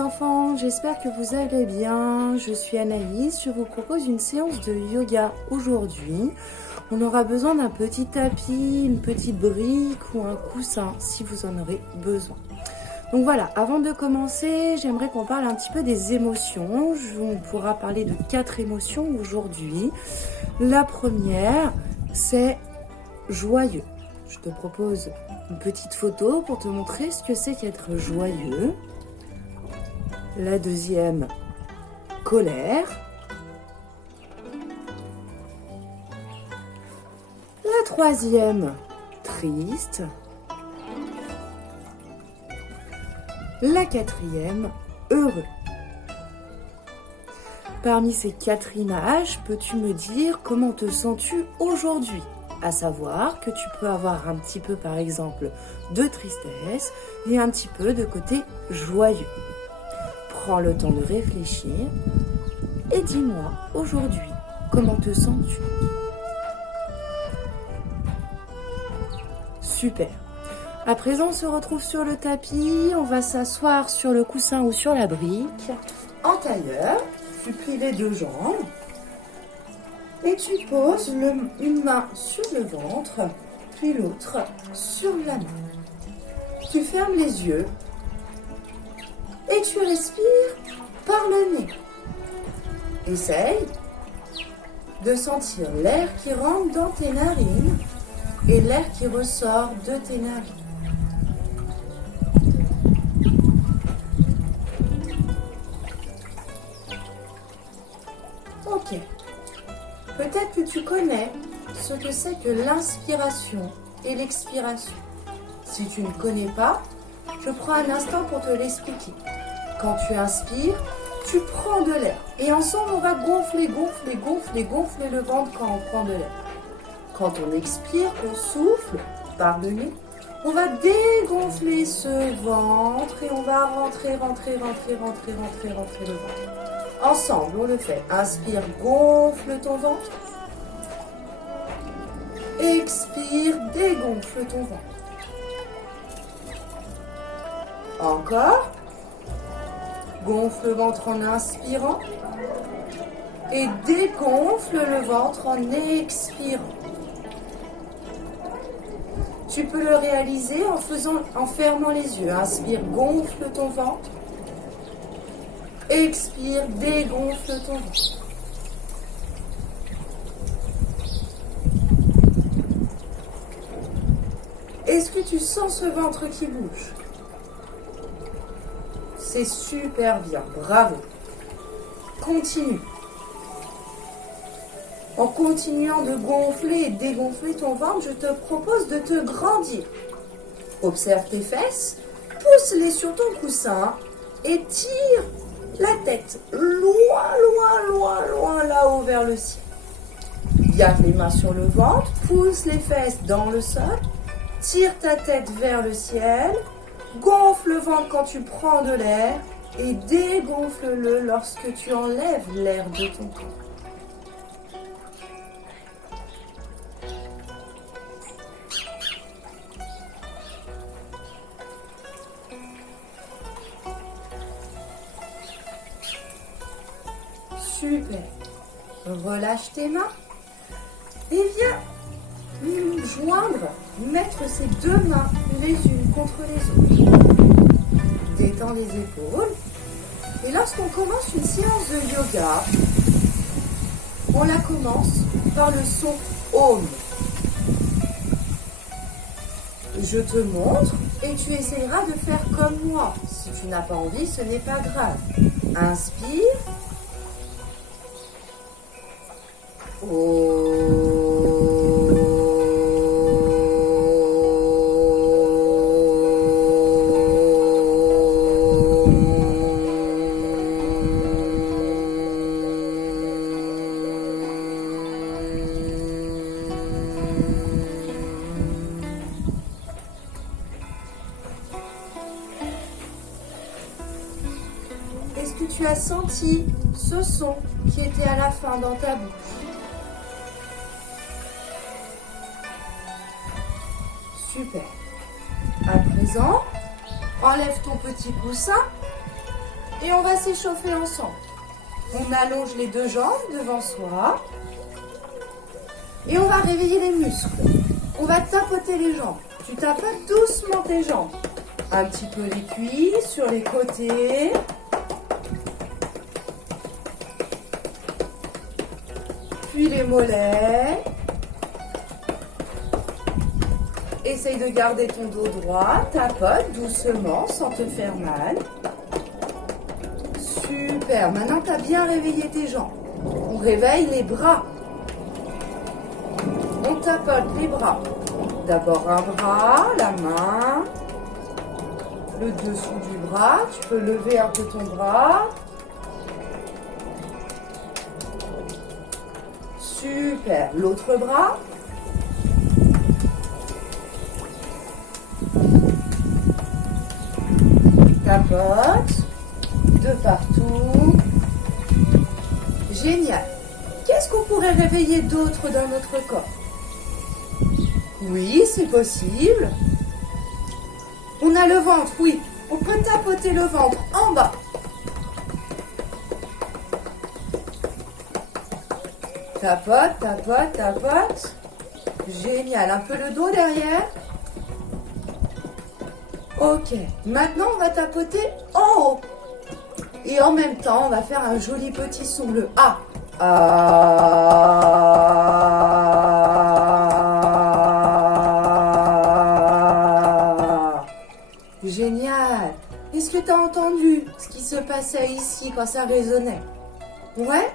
les enfants, j'espère que vous allez bien. Je suis Anaïs, je vous propose une séance de yoga aujourd'hui. On aura besoin d'un petit tapis, une petite brique ou un coussin si vous en aurez besoin. Donc voilà, avant de commencer, j'aimerais qu'on parle un petit peu des émotions. On pourra parler de 4 émotions aujourd'hui. La première, c'est joyeux. Je te propose une petite photo pour te montrer ce que c'est qu'être joyeux. La deuxième, colère. La troisième, triste. La quatrième, heureux. Parmi ces 4 images, peux-tu me dire comment te sens-tu aujourd'hui ? À savoir que tu peux avoir un petit peu, par exemple, de tristesse et un petit peu de côté joyeux. Prends le temps de réfléchir et dis-moi aujourd'hui, comment te sens-tu ? Super. À présent, on se retrouve sur le tapis. On va s'asseoir sur le coussin ou sur la brique. En tailleur, tu plies les 2 jambes. Et tu poses une main sur le ventre, puis l'autre sur la main. Tu fermes les yeux et tu respires par le nez. Essaye de sentir l'air qui rentre dans tes narines et l'air qui ressort de tes narines. Ok. Peut-être que tu connais ce que c'est que l'inspiration et l'expiration. Si tu ne connais pas, je prends un instant pour te l'expliquer. Quand tu inspires, tu prends de l'air. Et ensemble, on va gonfler le ventre quand on prend de l'air. Quand on expire, on souffle par le nez. On va dégonfler ce ventre et on va rentrer le ventre. Ensemble, on le fait. Inspire, gonfle ton ventre. Expire, dégonfle ton ventre. Encore. Gonfle le ventre en inspirant. Et dégonfle le ventre en expirant. Tu peux le réaliser en fermant les yeux. Inspire, gonfle ton ventre. Expire, dégonfle ton ventre. Est-ce que tu sens ce ventre qui bouge? C'est super bien, bravo. Continue. En continuant de gonfler et dégonfler ton ventre, je te propose de te grandir. Observe tes fesses, pousse-les sur ton coussin et tire la tête loin là-haut vers le ciel. Garde les mains sur le ventre, pousse les fesses dans le sol, tire ta tête vers le ciel, gonfle le ventre quand tu prends de l'air et dégonfle-le lorsque tu enlèves l'air de ton corps. Super. Relâche tes mains et viens mettre ces 2 mains les unes contre les autres. Détends les épaules. Et lorsqu'on commence une séance de yoga, on la commence par le son Om. Je te montre et tu essayeras de faire comme moi. Si tu n'as pas envie, ce n'est pas grave. Inspire. Est-ce que tu as senti ce son qui était à la fin dans ta bouche? Super. À présent, enlève ton petit coussin et on va s'échauffer ensemble. On allonge les deux jambes devant soi et on va réveiller les muscles. On va tapoter les jambes. Tu tapotes doucement tes jambes. Un petit peu les cuisses sur les côtés. Puis les mollets. Essaye de garder ton dos droit. Tapote doucement sans te faire mal. Super. Maintenant, tu as bien réveillé tes jambes. On réveille les bras. On tapote les bras. D'abord un bras, la main, le dessous du bras. Tu peux lever un peu ton bras. Super. L'autre bras. Tapote de partout. Génial. Qu'est-ce qu'on pourrait réveiller d'autre dans notre corps? Oui, c'est possible. On a le ventre, oui. On peut tapoter le ventre en bas. Tapote, tapote, tapote. Génial. Un peu le dos derrière. Ok. Maintenant, on va tapoter en haut. Et en même temps, on va faire un joli petit son, le A. Génial. Est-ce que tu as entendu ce qui se passait ici quand ça résonnait? Ouais?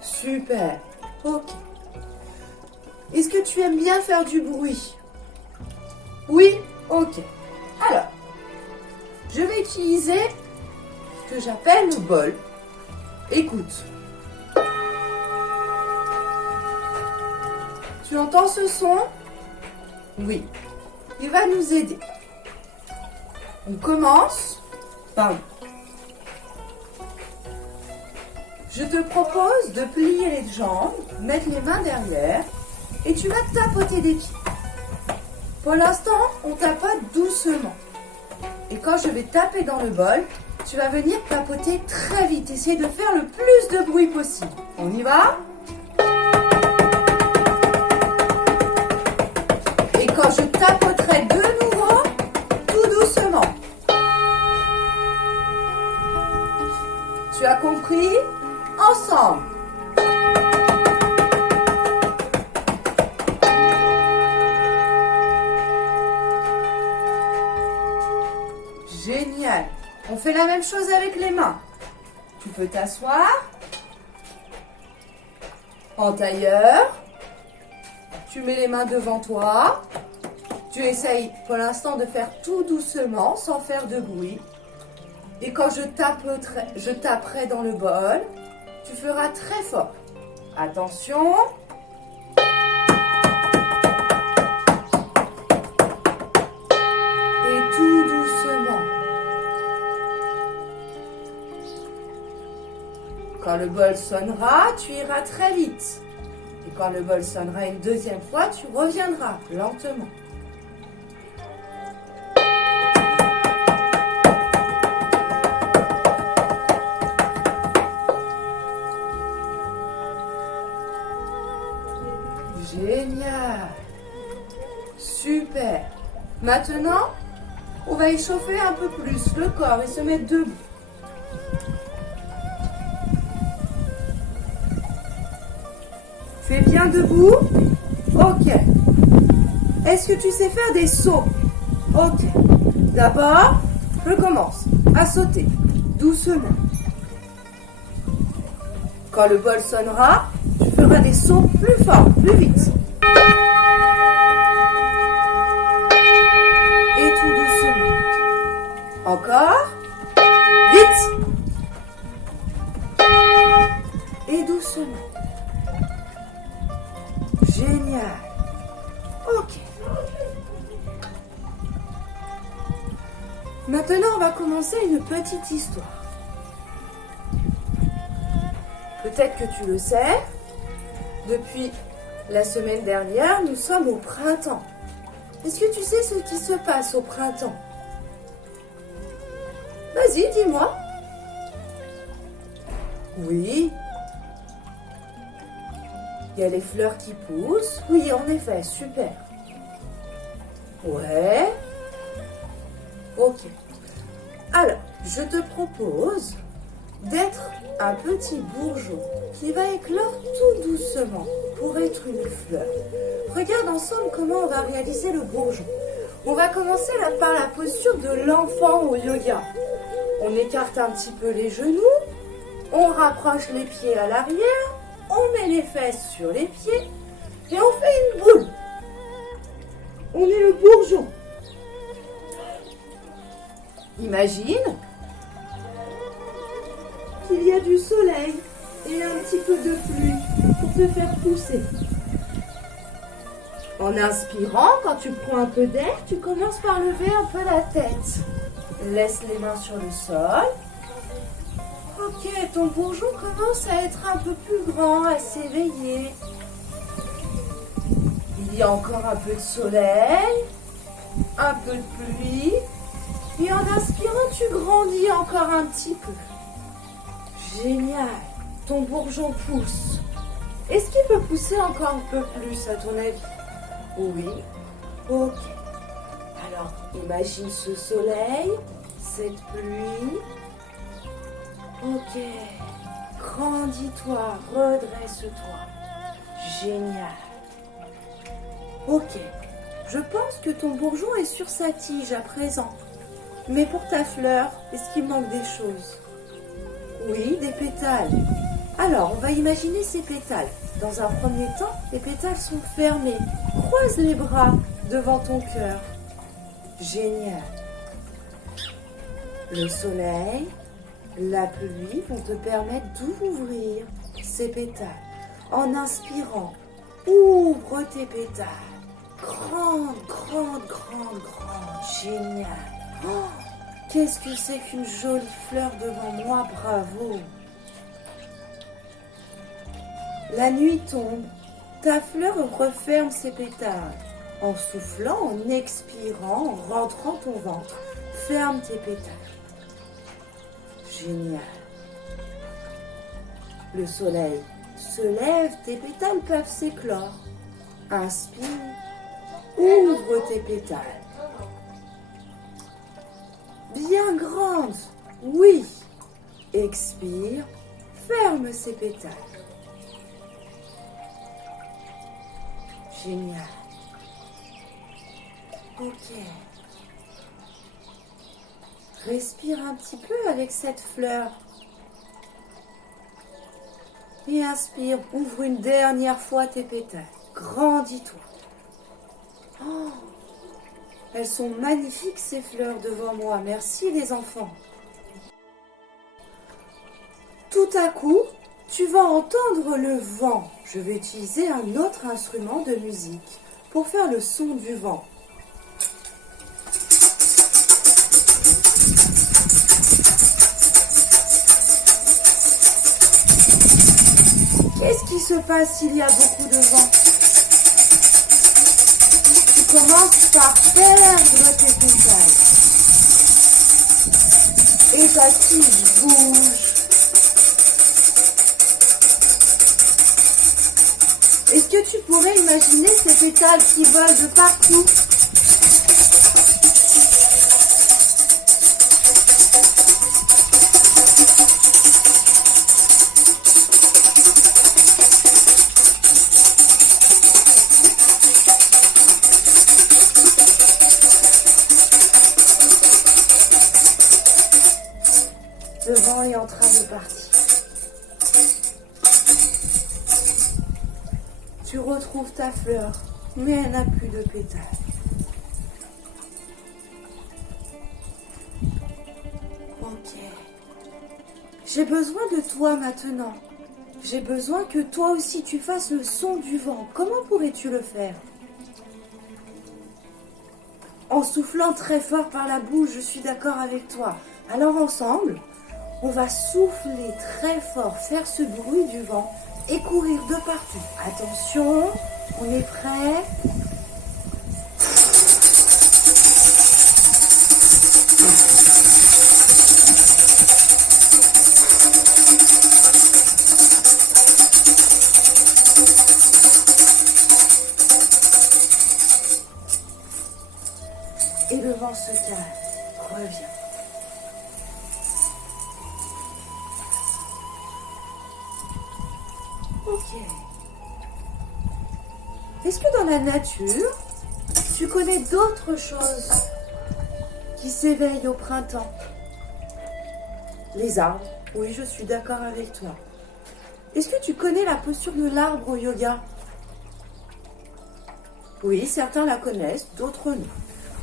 Super. Ok. Est-ce que tu aimes bien faire du bruit? Oui? Ok. Alors, je vais utiliser ce que j'appelle le bol. Écoute. Tu entends ce son? Oui. Il va nous aider. On commence par... Je te propose de plier les jambes, mettre les mains derrière et tu vas tapoter des pieds. Pour l'instant, on tapote doucement. Et quand je vais taper dans le bol, tu vas venir tapoter très vite. Essaye de faire le plus de bruit possible. On y va? Et quand je tapoterai de nouveau, tout doucement. Tu as compris? Ensemble. Génial. On fait la même chose avec les mains. Tu peux t'asseoir en tailleur. Tu mets les mains devant toi. Tu essayes pour l'instant de faire tout doucement sans faire de bruit. Et quand je taperai dans le bol, tu feras très fort. Attention. Et tout doucement. Quand le bol sonnera, tu iras très vite. Et quand le bol sonnera une deuxième fois, tu reviendras lentement. Génial. Super. Maintenant, on va échauffer un peu plus le corps et se mettre debout. Tu es bien debout? Ok. Est-ce que tu sais faire des sauts? Ok. D'abord, je commence à sauter doucement. Quand le bol sonnera, tu feras des sauts plus forts, plus vite. Et tout doucement. Encore. Vite. Et doucement. Génial. Ok. Maintenant, on va commencer une petite histoire. Peut-être que tu le sais, depuis la semaine dernière, nous sommes au printemps. Est-ce que tu sais ce qui se passe au printemps? Vas-y, dis-moi. Oui. Il y a les fleurs qui poussent. Oui, en effet, super. Ouais. Ok. Alors, je te propose d'être un petit bourgeon qui va éclore tout doucement pour être une fleur. Regarde ensemble comment on va réaliser le bourgeon. On va commencer là par la posture de l'enfant au yoga. On écarte un petit peu les genoux, on rapproche les pieds à l'arrière, on met les fesses sur les pieds et on fait une boule. On est le bourgeon. Imagine qu'il y a du soleil et un petit peu de pluie pour te faire pousser. En inspirant, quand tu prends un peu d'air, tu commences par lever un peu la tête. Laisse les mains sur le sol. Ok, ton bourgeon commence à être un peu plus grand, à s'éveiller. Il y a encore un peu de soleil, un peu de pluie. Et en inspirant, tu grandis encore un petit peu. Génial, ton bourgeon pousse. Est-ce qu'il peut pousser encore un peu plus à ton avis? Oui. Ok. Alors, imagine ce soleil, cette pluie. Ok. Grandis-toi, redresse-toi. Génial. Ok. Je pense que ton bourgeon est sur sa tige à présent. Mais pour ta fleur, est-ce qu'il manque des choses? Oui, des pétales. Alors, on va imaginer ces pétales. Dans un premier temps, les pétales sont fermés. Croise les bras devant ton cœur. Génial. Le soleil, la pluie vont te permettre d'ouvrir ces pétales. En inspirant, ouvre tes pétales. Grande, grande, grande, grande. Génial. Oh, qu'est-ce que c'est qu'une jolie fleur devant moi, bravo. La nuit tombe, ta fleur referme ses pétales. En soufflant, en expirant, en rentrant ton ventre, ferme tes pétales. Génial. Le soleil se lève, tes pétales peuvent s'éclore. Inspire, ouvre tes pétales. Bien grande, oui. Expire, ferme ses pétales. Génial. Ok. Respire un petit peu avec cette fleur. Et inspire, ouvre une dernière fois tes pétales. Grandis-toi. Oh, elles sont magnifiques ces fleurs devant moi. Merci les enfants. Tout à coup, tu vas entendre le vent. Je vais utiliser un autre instrument de musique pour faire le son du vent. Qu'est-ce qui se passe s'il y a beaucoup de vent? Tu commences par perdre tes pétales. Et ta tige bouge. Est-ce que tu pourrais imaginer ces pétales qui volent de partout? Le vent est en train de partir. Tu retrouves ta fleur, mais elle n'a plus de pétales. Ok. J'ai besoin de toi maintenant. J'ai besoin que toi aussi tu fasses le son du vent. Comment pourrais-tu le faire? En soufflant très fort par la bouche, je suis d'accord avec toi. Alors ensemble, on va souffler très fort, faire ce bruit du vent et courir de partout. Attention, on est prêt? vent se calme. Reviens. Ok. Est-ce que dans la nature, tu connais d'autres choses qui s'éveillent au printemps? Les arbres. Oui, je suis d'accord avec toi. Est-ce que tu connais la posture de l'arbre au yoga? Oui, certains la connaissent, d'autres non.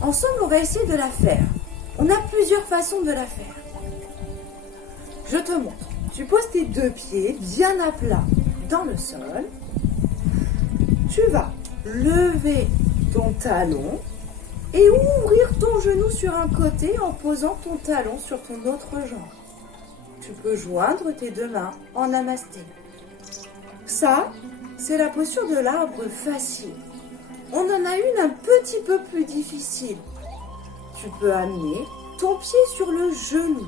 Ensemble, on va essayer de la faire. On a plusieurs façons de la faire. Je te montre. Tu poses tes deux pieds bien à plat dans le sol. Tu vas lever ton talon et ouvrir ton genou sur un côté en posant ton talon sur ton autre jambe. Tu peux joindre tes deux mains en namasté. Ça, c'est la posture de l'arbre facile. On en a une un petit peu plus difficile. Tu peux amener ton pied sur le genou.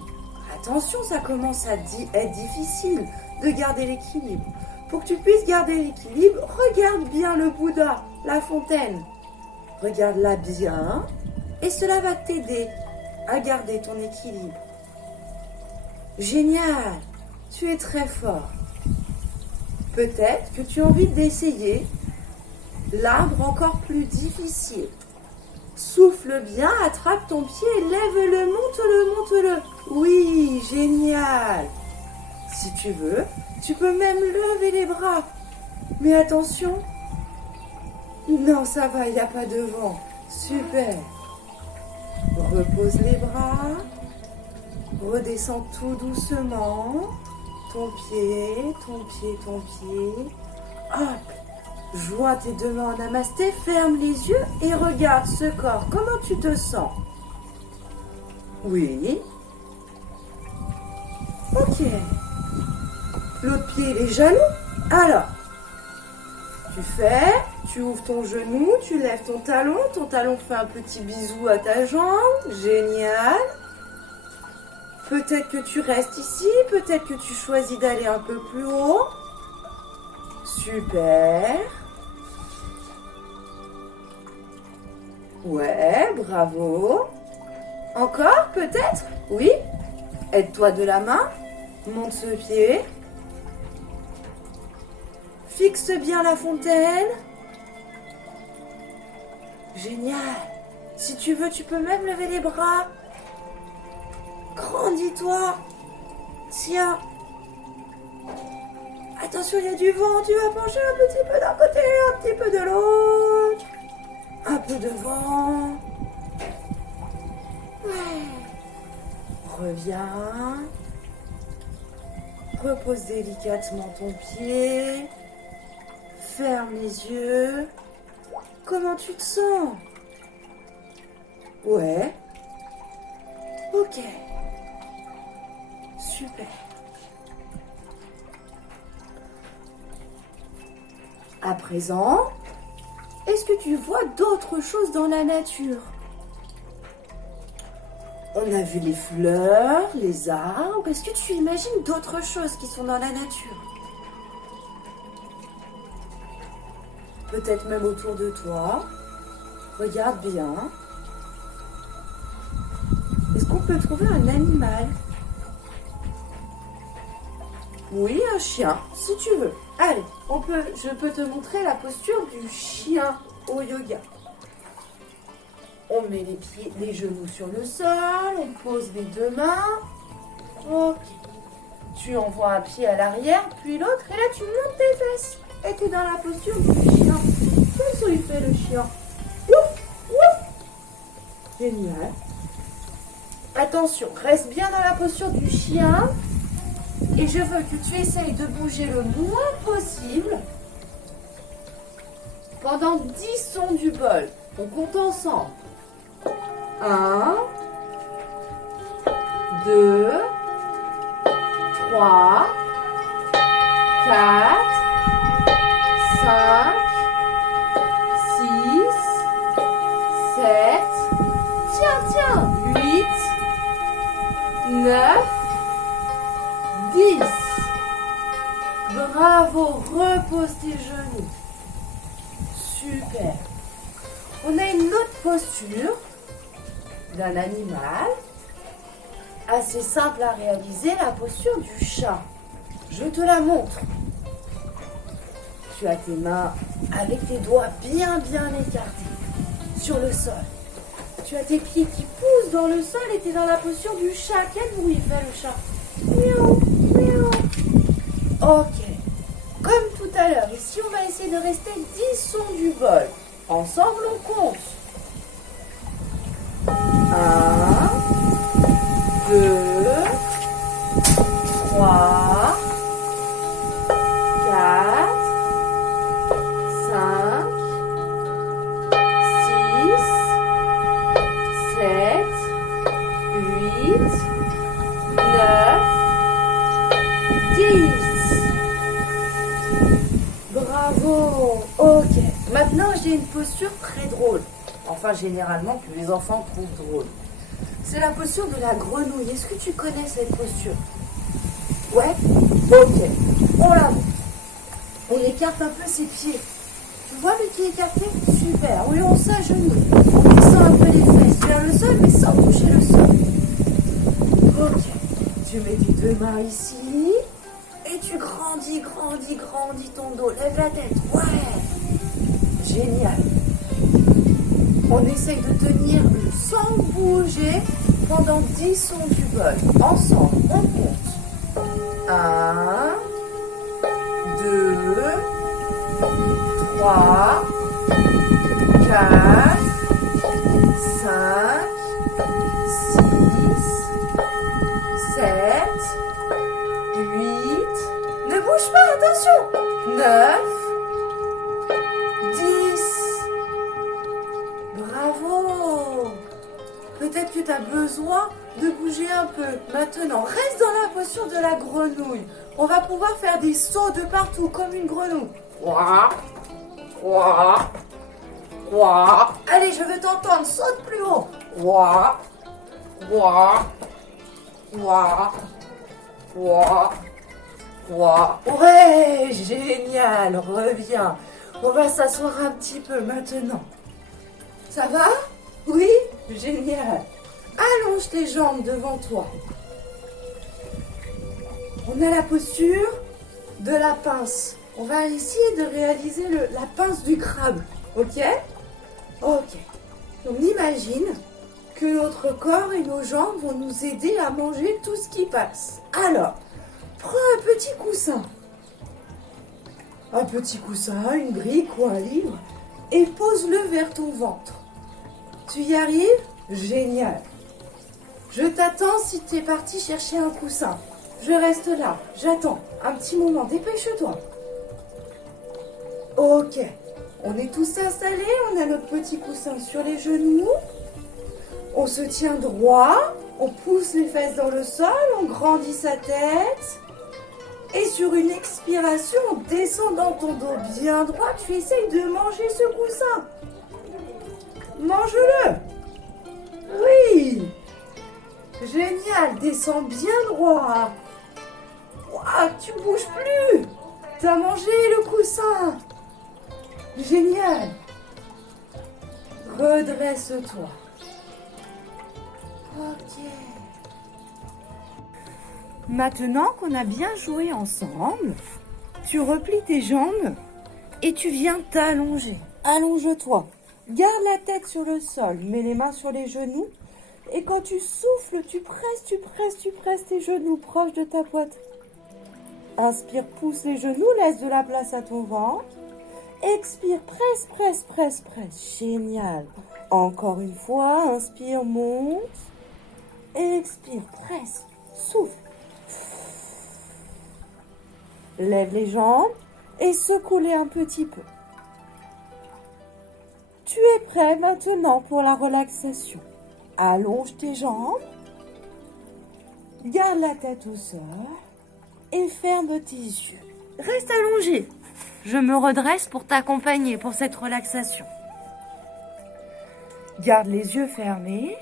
Attention, ça commence à être difficile de garder l'équilibre. Pour que tu puisses garder l'équilibre, regarde bien le Bouddha, la fontaine. Regarde-la bien et cela va t'aider à garder ton équilibre. Génial, tu es très fort. Peut-être que tu as envie d'essayer l'arbre encore plus difficile. Souffle bien, attrape ton pied, lève-le, monte-le, monte-le. Oui, génial. Si tu veux, tu peux même lever les bras. Mais attention. Non, ça va, il n'y a pas de vent. Super. Repose les bras. Redescends tout doucement. Ton pied, ton pied, ton pied. Hop. Joins tes deux mains en namasté, ferme les yeux et regarde ce corps. Comment tu te sens? Oui. Ok. L'autre pied, il est jaloux. Alors, tu ouvres ton genou, tu lèves ton talon fait un petit bisou à ta jambe. Génial. Peut-être que tu restes ici, peut-être que tu choisis d'aller un peu plus haut. Super. Ouais, bravo. Encore, peut-être? Oui. Aide-toi de la main. Monte ce pied. Fixe bien la fontaine. Génial. Si tu veux, tu peux même lever les bras. Grandis-toi. Tiens. Attention, il y a du vent. Tu vas pencher un petit peu d'un côté, un petit peu de l'autre. Un peu de vent. Ouais. Reviens. Repose délicatement ton pied. Ferme les yeux. Comment tu te sens? Ouais. Ok. Super. À présent, est-ce que tu vois d'autres choses dans la nature? On a vu les fleurs, les arbres. Est-ce que tu imagines d'autres choses qui sont dans la nature? Peut-être même autour de toi. Regarde bien. Est-ce qu'on peut trouver un animal? Oui, un chien, si tu veux. Allez, je peux te montrer la posture du chien au yoga. On met les genoux sur le sol, on pose les deux mains. Ok. Tu envoies un pied à l'arrière, puis l'autre, et là tu montes tes fesses. Et tu es dans la posture du chien. Quel son il fait le chien? Ouf, ouf. Génial. Attention, reste bien dans la posture du chien. Et je veux que tu essayes de bouger le moins possible pendant 10 sons du bol. On compte ensemble. 1, 2, 3, 4, 5, 6, 7, tiens, 8, 9, 10. Bravo, repose tes genoux. Super. On a une autre posture d'un animal. Assez simple à réaliser, la posture du chat. Je te la montre. Tu as tes mains avec tes doigts bien écartés sur le sol. Tu as tes pieds qui poussent dans le sol et tu es dans la posture du chat. Quel bruit fait le chat? Miaou, miaou. Ok. Comme tout à l'heure, ici on va essayer de rester 10 sons du bol. Ensemble on compte. 1, 2, 3, 4, 5, 6, 7, 8, 9, 10. Bravo. Ok. Maintenant, j'ai une posture très drôle. Enfin, généralement, que les enfants trouvent drôle. C'est la posture de la grenouille. Est-ce que tu connais cette posture? Ouais? Ok. On la monte. On écarte un peu ses pieds. Tu vois le pied écarté? Super. On s'agenouille. On descend un peu les fesses vers le sol, mais sans toucher le sol. Ok. Tu mets tes deux mains ici. Et tu grandis ton dos. Lève la tête. Ouais. Génial. On essaye de tenir sans bouger pendant 10 sons du bol. Ensemble, on compte. 1, 2, 3, 4, 5, 6, 7, 8. Ne bouge pas, attention. 9, 10. Bravo. Peut-être que tu as besoin de bouger un peu. Maintenant, reste dans la posture de la grenouille. On va pouvoir faire des sauts de partout comme une grenouille. Ouah, ouah, ouah. Allez, je veux t'entendre. Saute plus haut. Ouah, ouah, ouah, ouah, ouah. Ouais, génial. Reviens. On va s'asseoir un petit peu maintenant. Ça va? Oui? Génial. Allonge tes jambes devant toi. On a la posture de la pince. On va essayer de réaliser la pince du crabe. Ok? Ok. On imagine que notre corps et nos jambes vont nous aider à manger tout ce qui passe. Alors, prends un petit coussin. Un petit coussin, une brique ou un livre et pose-le vers ton ventre. Tu y arrives? Génial. Je t'attends si tu es parti chercher un coussin. Je reste là, j'attends. Un petit moment, dépêche-toi. Ok. On est tous installés, on a notre petit coussin sur les genoux. On se tient droit, on pousse les fesses dans le sol, on grandit sa tête. Et sur une expiration, en descendant ton dos bien droit, tu essayes de manger ce coussin. Mange-le. Oui. Génial. Descends bien droit. Ouah, tu bouges plus. T'as mangé le coussin. Génial. Redresse-toi. Ok. Maintenant qu'on a bien joué ensemble, tu replies tes jambes et tu viens t'allonger. Allonge-toi. Garde la tête sur le sol, mets les mains sur les genoux et quand tu souffles, tu presses tes genoux proches de ta poitrine. Inspire, pousse les genoux, laisse de la place à ton ventre. Expire, presse. Génial. Encore une fois, inspire, monte. Expire, presse, souffle. Lève les jambes et secoue-les un petit peu. Tu es prêt maintenant pour la relaxation. Allonge tes jambes, garde la tête au sol et ferme tes yeux. Reste allongé. Je me redresse pour t'accompagner pour cette relaxation. Garde les yeux fermés.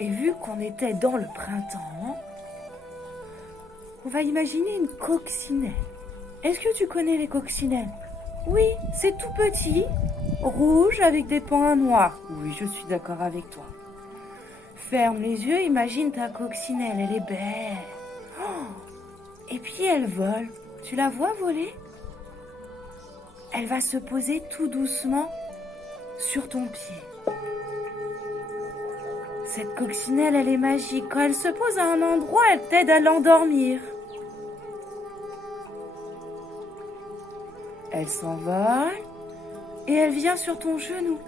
Et vu qu'on était dans le printemps, on va imaginer une coccinelle. Est-ce que tu connais les coccinelles? Oui, c'est tout petit rouge avec des points noirs. Oui, je suis d'accord avec toi. Ferme les yeux, imagine ta coccinelle, elle est belle. Oh, et puis elle vole. Tu la vois voler? Elle va se poser tout doucement sur ton pied. Cette coccinelle, elle est magique. Quand elle se pose à un endroit, elle t'aide à l'endormir. Elle s'envole et elle vient sur ton genou.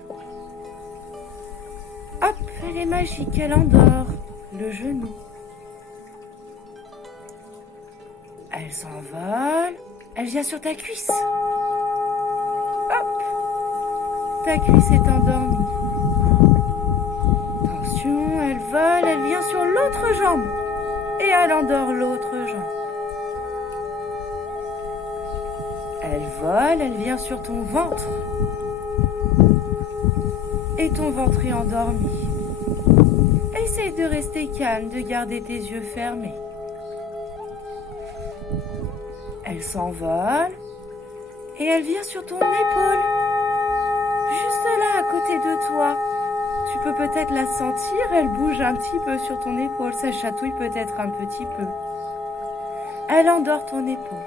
Hop, elle est magique, elle endort le genou. Elle s'envole, elle vient sur ta cuisse. Hop, ta cuisse est endormie. Attention, elle vole, elle vient sur l'autre jambe. Et elle endort l'autre jambe. Elle vole, elle vient sur ton ventre. Et ton ventre est endormi. Essaye de rester calme, de garder tes yeux fermés. Elle s'envole et elle vient sur ton épaule. Juste là, à côté de toi. Tu peux peut-être la sentir, elle bouge un petit peu sur ton épaule. Ça chatouille peut-être un petit peu. Elle endort ton épaule.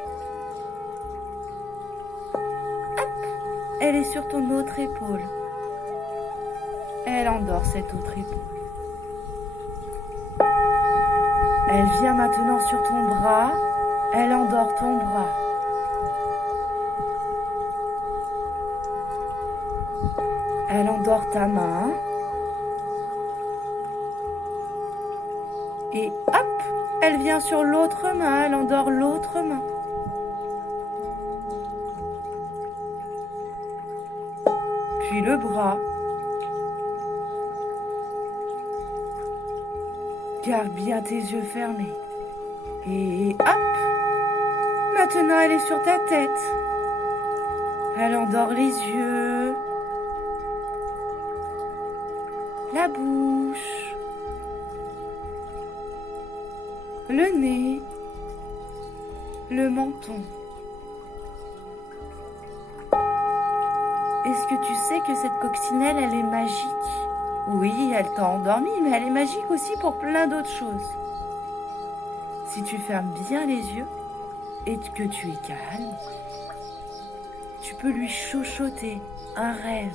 Hop, elle est sur ton autre épaule. Elle endort cette autre épaule. Elle vient maintenant sur ton bras. Elle endort ton bras. Elle endort ta main. Et hop, elle vient sur l'autre main. Elle endort l'autre main. Puis le bras. Garde bien tes yeux fermés. Et hop! Maintenant, elle est sur ta tête. Elle endort les yeux. La bouche. Le nez. Le menton. Est-ce que tu sais que cette coccinelle, elle est magique? Oui, elle t'a endormi, mais elle est magique aussi pour plein d'autres choses. Si tu fermes bien les yeux et que tu es calme, tu peux lui chuchoter un rêve.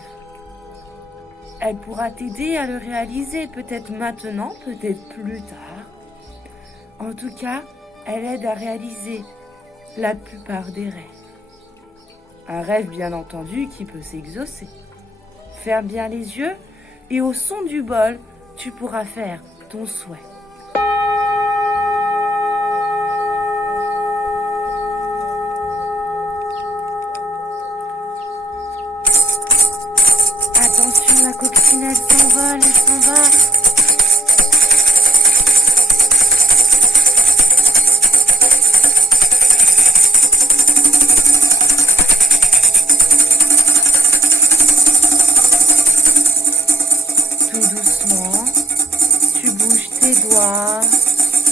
Elle pourra t'aider à le réaliser, peut-être maintenant, peut-être plus tard. En tout cas, elle aide à réaliser la plupart des rêves. Un rêve, bien entendu, qui peut s'exaucer. Ferme bien les yeux. Et au son du bol, tu pourras faire ton souhait. Attention, la coccinelle s'envole, elle s'en va.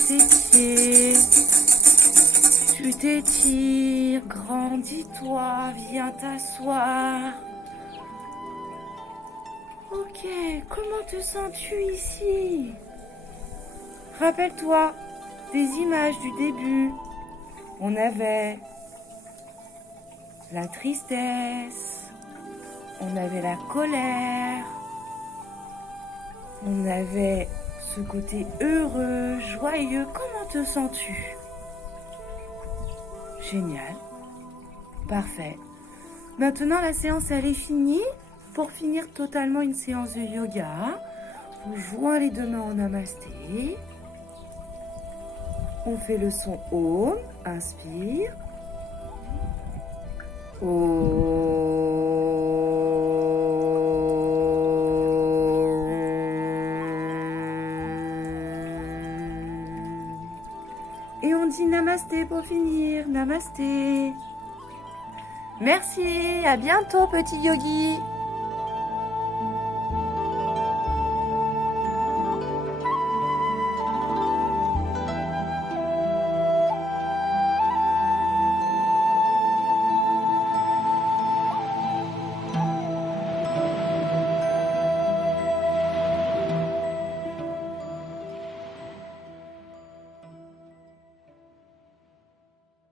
Tes pieds, tu t'étires, grandis-toi, viens t'asseoir. Ok, comment te sens-tu ici? Rappelle-toi des images du début. On avait la tristesse, on avait la colère, on avait ce côté heureux, joyeux. Comment te sens-tu? Génial. Parfait. Maintenant, la séance, elle est finie. Pour finir totalement une séance de yoga, on joint les deux mains en namasté. On fait le son Om. Inspire. Et on dit namasté pour finir. Namasté. Merci, à bientôt petit yogi.